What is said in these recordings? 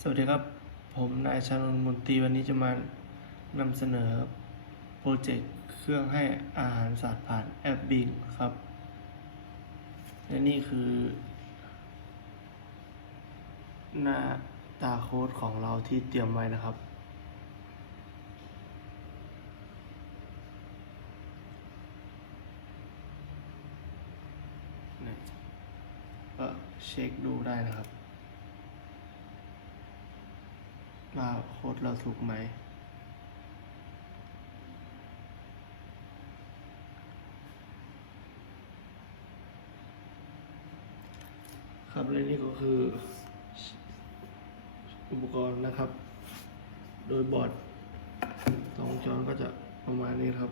สวัสดีครับ ผมนายชานนท์มนตรีวันนี้จะมานำเสนอโปรเจกต์เครื่องให้อาหารสัตว์ผ่านแอปบิงครับ และนี่คือ หน้าตาโค้ดของเราที่เตรียมไว้นะครับเนี่ยก็เช็คดูได้นะครับ ว่าโค้ดเราถูกไหม ครับและนี่ก็คือ อุปกรณ์นะครับ โดยบอร์ดสองจอก็จะประมาณนี้ครับ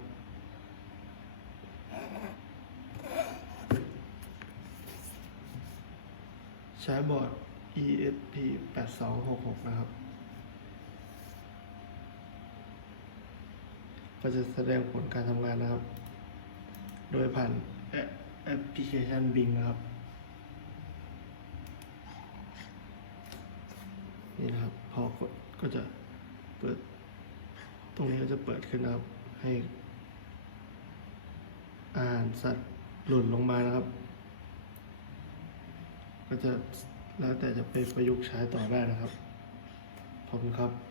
ใช้บอร์ด ESP 8266 นะครับ ก็จะแสดงผลการทำงานนะครับ โดยผ่านแอปพลิเคชัน Bing นะครับ นี่นะครับ พอกดก็จะเปิด ตรงนี้ก็จะเปิดขึ้นนะครับ ให้อาหารสัตว์หล่นลงมานะครับ ก็จะแล้วแต่จะไปประยุกต์ใช้ต่อได้นะครับ ขอบคุณครับ